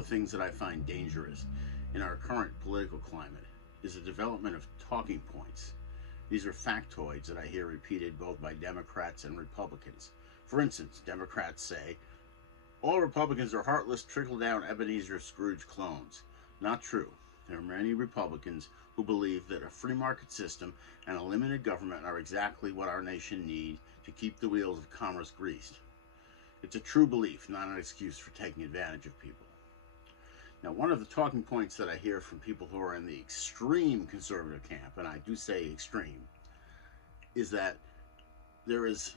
the things that I find dangerous in our current political climate is the development of talking points. These are factoids that I hear repeated both by Democrats and Republicans. For instance, Democrats say, all Republicans are heartless, trickle-down Ebenezer Scrooge clones. Not true. There are many Republicans who believe that a free market system and a limited government are exactly what our nation needs to keep the wheels of commerce greased. It's a true belief, not an excuse for taking advantage of people. Now, one of the talking points that I hear from people who are in the extreme conservative camp, and I do say extreme, is that there is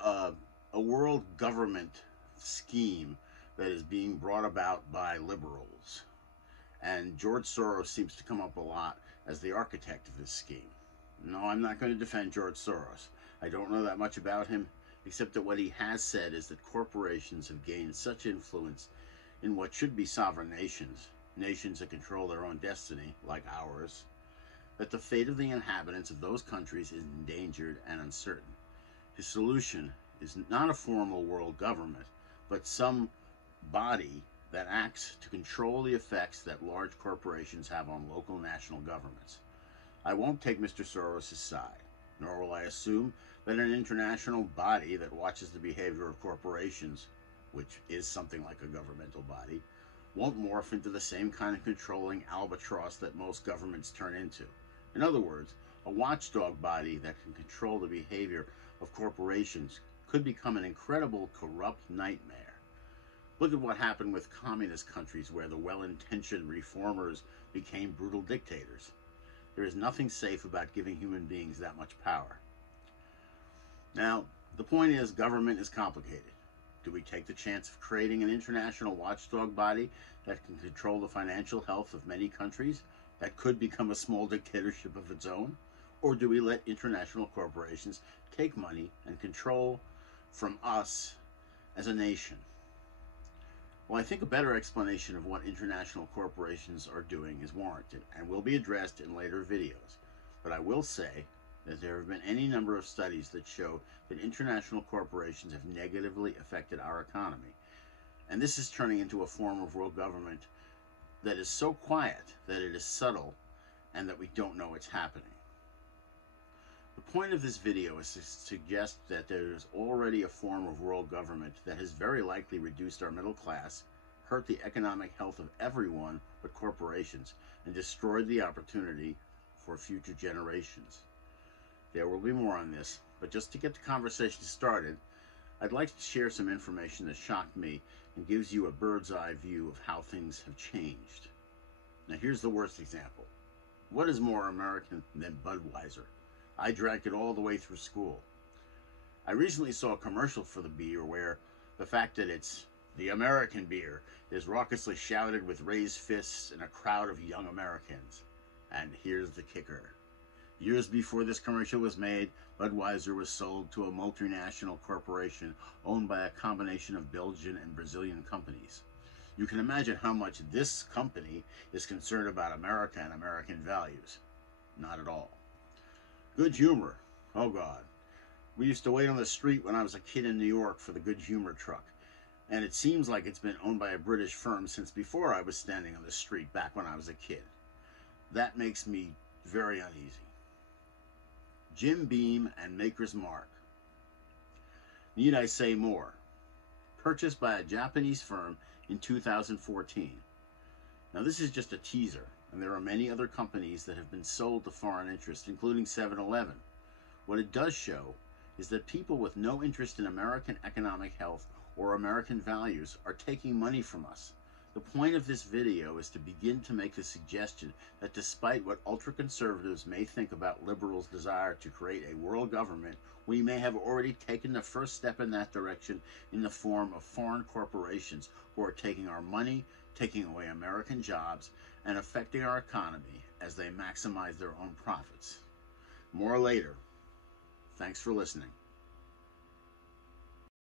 a world government scheme that is being brought about by liberals. And George Soros seems to come up a lot as the architect of this scheme. No, I'm not going to defend George Soros. I don't know that much about him, except that what he has said is that corporations have gained such influence in what should be sovereign nations, nations that control their own destiny, like ours, that the fate of the inhabitants of those countries is endangered and uncertain. His solution is not a formal world government, but some body that acts to control the effects that large corporations have on local national governments. I won't take Mr. Soros' side, nor will I assume that an international body that watches the behavior of corporations, which is something like a governmental body, won't morph into the same kind of controlling albatross that most governments turn into. In other words, a watchdog body that can control the behavior of corporations could become an incredible corrupt nightmare. Look at what happened with communist countries where the well-intentioned reformers became brutal dictators. There is nothing safe about giving human beings that much power. Now, the point is, government is complicated. Do we take the chance of creating an international watchdog body that can control the financial health of many countries that could become a small dictatorship of its own? Or do we let international corporations take money and control from us as a nation? Well, I think a better explanation of what international corporations are doing is warranted and will be addressed in later videos. But I will say that there have been any number of studies that show that international corporations have negatively affected our economy. And this is turning into a form of world government that is so quiet that it is subtle and that we don't know it's happening. The point of this video is to suggest that there is already a form of world government that has very likely reduced our middle class, hurt the economic health of everyone but corporations, and destroyed the opportunity for future generations. There will be more on this, but just to get the conversation started, I'd like to share some information that shocked me and gives you a bird's eye view of how things have changed. Now here's the worst example. What is more American than Budweiser? I drank it all the way through school. I recently saw a commercial for the beer where the fact that it's the American beer is raucously shouted with raised fists in a crowd of young Americans. And here's the kicker. Years before this commercial was made, Budweiser was sold to a multinational corporation owned by a combination of Belgian and Brazilian companies. You can imagine how much this company is concerned about America and American values. Not at all. Good humor. Oh God. We used to wait on the street when I was a kid in New York for the Good Humor truck. And it seems like it's been owned by a British firm since before I was standing on the street back when I was a kid. That makes me very uneasy. Jim Beam and Maker's Mark. Need I say more? Purchased by a Japanese firm in 2014. Now this is just a teaser, and there are many other companies that have been sold to foreign interests, including 7-Eleven. What it does show is that people with no interest in American economic health or American values are taking money from us. The point of this video is to begin to make the suggestion that despite what ultra-conservatives may think about liberals' desire to create a world government, we may have already taken the first step in that direction in the form of foreign corporations who are taking our money, taking away American jobs, and affecting our economy as they maximize their own profits. More later. Thanks for listening.